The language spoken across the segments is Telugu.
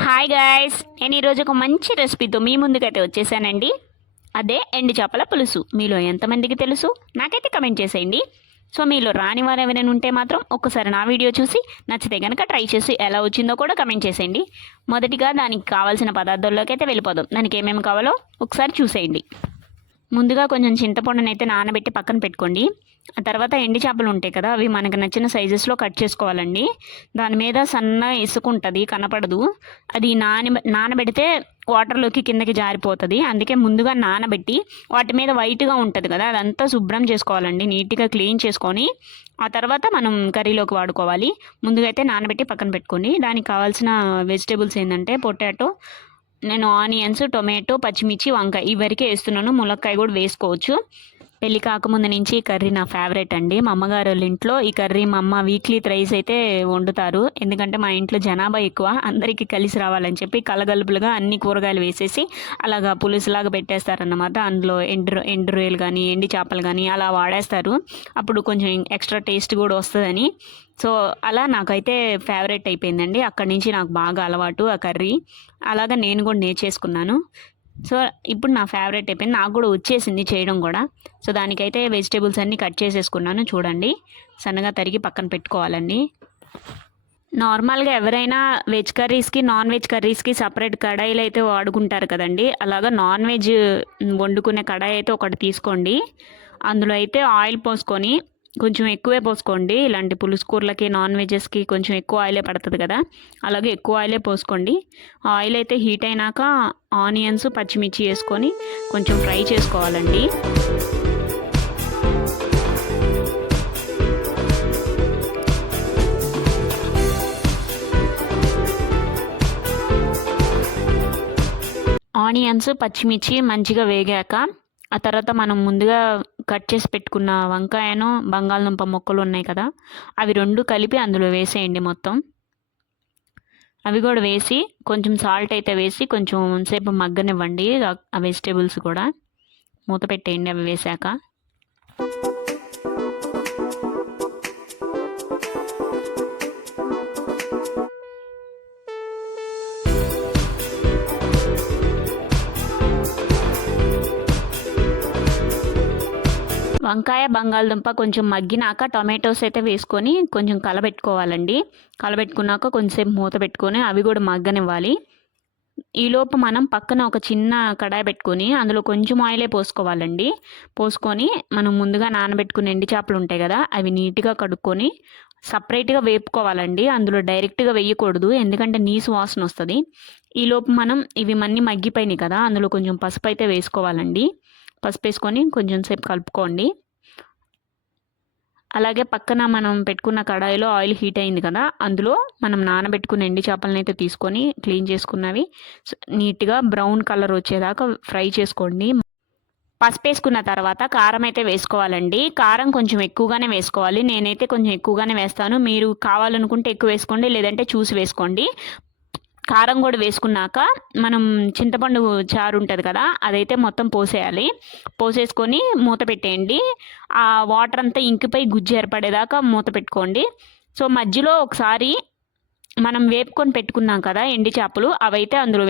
హాయ్ గాయ్స్, నేను ఈరోజు ఒక మంచి రెసిపీతో మీ ముందుకైతే వచ్చేసానండి. అదే ఎండు చేపల పులుసు. మీలో ఎంతమందికి తెలుసు నాకైతే కమెంట్ చేసేయండి. సో మీలో రాని వారు ఎవరైనా ఉంటే మాత్రం ఒక్కసారి నా వీడియో చూసి నచ్చితే కనుక ట్రై చేసి ఎలా వచ్చిందో కూడా కమెంట్ చేసేయండి. మొదటిగా దానికి కావాల్సిన పదార్థాల్లోకి అయితే వెళ్ళిపోదాం. దానికి ఏమేమి కావాలో ఒకసారి చూసేయండి. ముందుగా కొంచెం చింతపండునైతే నానబెట్టి పక్కన పెట్టుకోండి. ఆ తర్వాత ఎండి చేపలు ఉంటాయి కదా, అవి మనకు నచ్చిన సైజెస్లో కట్ చేసుకోవాలండి. దాని మీద సన్న ఇసుక ఉంటుంది, కనపడదు. అది నానబెడితే వాటర్లోకి కిందకి జారిపోతుంది. అందుకే ముందుగా నానబెట్టి వాటి మీద వైట్గా ఉంటుంది కదా, అదంతా శుభ్రం చేసుకోవాలండి. నీట్గా క్లీన్ చేసుకొని ఆ తర్వాత మనం కర్రీలోకి వాడుకోవాలి. ముందుగా అయితే నానబెట్టి పక్కన పెట్టుకోండి. దానికి కావాల్సిన వెజిటేబుల్స్ ఏంటంటే పొటాటో, నేను ఆనియన్స్, టొమాటో, పచ్చిమిర్చి, వంకాయ ఇవరికే వేస్తున్నాను. ములక్కాయ కూడా వేసుకోవచ్చు. పెళ్ళి కాకముందు నుంచి ఈ కర్రీ నా ఫేవరెట్ అండి. మా అమ్మగారు వాళ్ళ ఇంట్లో ఈ కర్రీ మా అమ్మ వీక్లీ థ్రైస్ అయితే వండుతారు. ఎందుకంటే మా ఇంట్లో జనాభా ఎక్కువ, అందరికీ కలిసి రావాలని చెప్పి కలగలుపులుగా అన్ని కూరగాయలు వేసేసి అలాగా పులుసులాగా పెట్టేస్తారన్నమాట. అందులో ఎండు రొయ్యలు కానీ ఎండి చేపలు కానీ అలా వాడేస్తారు. అప్పుడు కొంచెం ఎక్స్ట్రా టేస్ట్ కూడా వస్తుందని. సో అలా నాకైతే ఫేవరెట్ అయిపోయిందండి. అక్కడి నుంచి నాకు బాగా అలవాటు ఆ కర్రీ. అలాగా నేను కూడా నేర్చేసుకున్నాను. సో ఇప్పుడు నా ఫేవరెట్ అయిపోయింది, నాకు కూడా వచ్చేసింది చేయడం కూడా. సో దానికైతే వెజిటేబుల్స్ అన్నీ కట్ చేసేసుకున్నాను. చూడండి, సన్నగా తరిగి పక్కన పెట్టుకోవాలండి. నార్మల్గా ఎవరైనా వెజ్ కర్రీస్కి నాన్ వెజ్ కర్రీస్కి సపరేట్ కడాయిలు అయితే వాడుకుంటారు కదండి. అలాగా నాన్ వెజ్ వండుకునే కడాయి అయితే ఒకటి తీసుకోండి. అందులో అయితే ఆయిల్ పోసుకొని కొంచెం ఎక్కువే పోసుకోండి. ఇలాంటి పులుసు కూరలకి నాన్ వెజెస్కి కొంచెం ఎక్కువ ఆయిలే పడుతుంది కదా, అలాగే ఎక్కువ ఆయిలే పోసుకోండి. ఆయిల్ అయితే హీట్ అయినాక ఆనియన్స్, పచ్చిమిర్చి వేసుకొని కొంచెం ఫ్రై చేసుకోవాలండి. ఆనియన్స్, పచ్చిమిర్చి మంచిగా వేగాక ఆ తర్వాత మనం ముందుగా కట్ చేసి పెట్టుకున్న వంకాయను, బంగాళదుంప ముక్కలు ఉన్నాయి కదా, అవి రెండు కలిపి అందులో వేసేయండి మొత్తం. అవి కూడా వేసి కొంచెం సాల్ట్ అయితే వేసి కొంచెం సేపు మగ్గనివ్వండి. ఆ వెజిటేబుల్స్ కూడా మూత పెట్టేయండి అవి వేసాక. వంకాయ, బంగాళదుంప కొంచెం మగ్గినాక టొమాటోస్ అయితే వేసుకొని కొంచెం కలబెట్టుకోవాలండి. కలబెట్టుకున్నాక కొంచెంసేపు మూత పెట్టుకొని అవి కూడా మగ్గనివ్వాలి. ఈలోపు మనం పక్కన ఒక చిన్న కడాయి పెట్టుకొని అందులో కొంచెం ఆయిలే పోసుకోవాలండి. పోసుకొని మనం ముందుగా నానబెట్టుకున్న ఎండి చేపలు ఉంటాయి కదా, అవి నీట్గా కడుక్కొని సపరేట్గా వేపుకోవాలండి. అందులో డైరెక్ట్గా వేయకూడదు, ఎందుకంటే నీసు వాసన వస్తుంది. ఈలోపు మనం ఇవి అన్నీ మగ్గిపోయినాయి కదా, అందులో కొంచెం పసుపు అయితే వేసుకోవాలండి. పసుపు వేసుకొని కొంచెం సేపు కలుపుకోండి. అలాగే పక్కన మనం పెట్టుకున్న కడాయిలో ఆయిల్ హీట్ అయింది కదా, అందులో మనం నానబెట్టుకున్న ఎండి చేపలను అయితే తీసుకొని క్లీన్ చేసుకున్నవి నీట్గా బ్రౌన్ కలర్ వచ్చేదాకా ఫ్రై చేసుకోండి. పసుపు వేసుకున్న తర్వాత కారం అయితే వేసుకోవాలండి. కారం కొంచెం ఎక్కువగానే వేసుకోవాలి. నేనైతే కొంచెం ఎక్కువగానే వేస్తాను. మీరు కావాలనుకుంటే ఎక్కువ వేసుకోండి, లేదంటే చూసి వేసుకోండి. కారం కూడా వేసుకున్నాక మనం చింతపండు చారు ఉంటుంది కదా, అదైతే మొత్తం పోసేయాలి. పోసేసుకొని మూత పెట్టేయండి. ఆ వాటర్ అంతా ఇంకిపోయి గుజ్జు ఏర్పడేదాకా మూత పెట్టుకోండి. సో మధ్యలో ఒకసారి మనం వేపుకొని పెట్టుకున్నాం కదా ఎండి చేపలు, అవైతే అందులో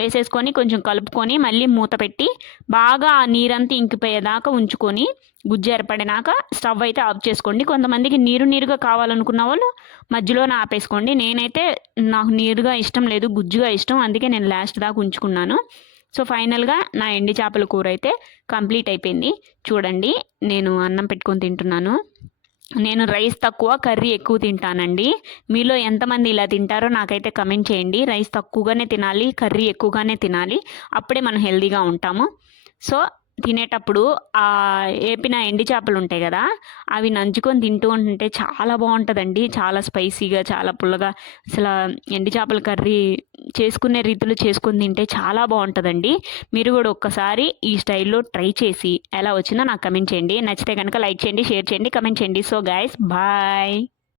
వేసేసుకొని కొంచెం కలుపుకొని మళ్ళీ మూత పెట్టి బాగా ఆ నీరంతా ఇంకిపోయేదాకా ఉంచుకొని గుజ్జు ఏర్పడినాక స్టవ్ అయితే ఆఫ్ చేసుకోండి. కొంతమందికి నీరుగా కావాలనుకున్న వాళ్ళు మధ్యలోనే ఆపేసుకోండి. నేనైతే నాకు నీరుగా ఇష్టం లేదు, గుజ్జుగా ఇష్టం, అందుకే నేను లాస్ట్ దాకా ఉంచుకున్నాను. సో ఫైనల్గా నా ఎండి చేపల కూర అయితే కంప్లీట్ అయిపోయింది. చూడండి, నేను అన్నం పెట్టుకొని తింటున్నాను. నేను రైస్ తక్కువ, కర్రీ ఎక్కువ తింటానండి. మీలో ఎంతమంది ఇలా తింటారో నాకైతే కమెంట్ చేయండి. రైస్ తక్కువగానే తినాలి, కర్రీ ఎక్కువగానే తినాలి, అప్పుడే మనం హెల్తీగా ఉంటాము. సో తినేటప్పుడు ఆ ఏపిన ఎండి చేపలు ఉంటాయి కదా, అవి నంచుకొని తింటూ ఉంటే చాలా బాగుంటుందండి. చాలా స్పైసీగా, చాలా పుల్లగా. అసలు ఎండి చేపల కర్రీ చేసుకునే రీతిలో చేసుకొని తింటే చాలా బాగుంటుందండి. మీరు కూడా ఒక్కసారి ఈ స్టైల్లో ట్రై చేసి ఎలా వచ్చిందో నాకు కమెంట్ చేయండి. నచ్చితే కనుక లైక్ చేయండి, షేర్ చేయండి, కమెంట్ చేయండి. So guys, bye.